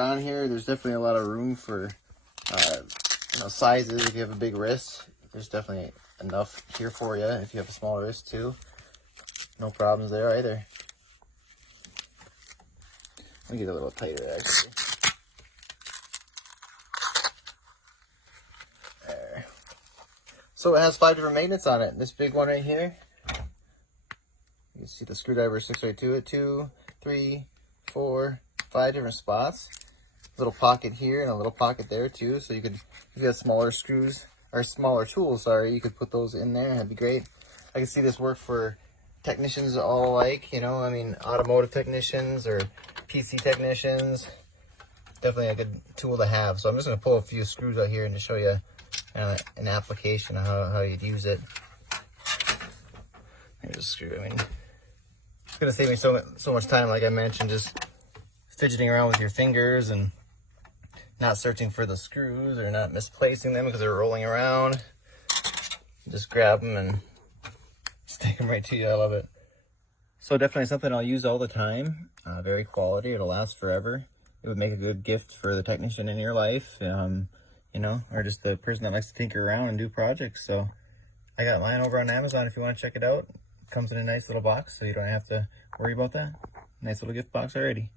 on here. There's definitely a lot of room for sizes. If you have a big wrist, there's definitely enough here for you. If you have a small wrist too, no problems there either. Let me get a little tighter actually. There. So it has 5 different magnets on it. This big one right here, you can see the screwdriver 6 right to it. 2, 3, 4, 5 different spots. Little pocket here and a little pocket there too. So you could, if you have smaller screws or smaller tools, sorry, you could put those in there. That'd be great. I can see this work for technicians all alike, you know, I mean, automotive technicians or PC technicians. Definitely a good tool to have. So I'm just going to pull a few screws out here and just show you an application of how you'd use it. Here's a screw. I mean, it's going to save me so much time, like I mentioned, just fidgeting around with your fingers and not searching for the screws or not misplacing them because they're rolling around. Just grab them and stick them right to you. I love it. So definitely something I'll use all the time. Very quality. It'll last forever. It would make a good gift for the technician in your life, you know, or just the person that likes to tinker around and do projects. So I got mine over on Amazon if you want to check it out. It comes in a nice little box, so you don't have to worry about that. Nice little gift box already.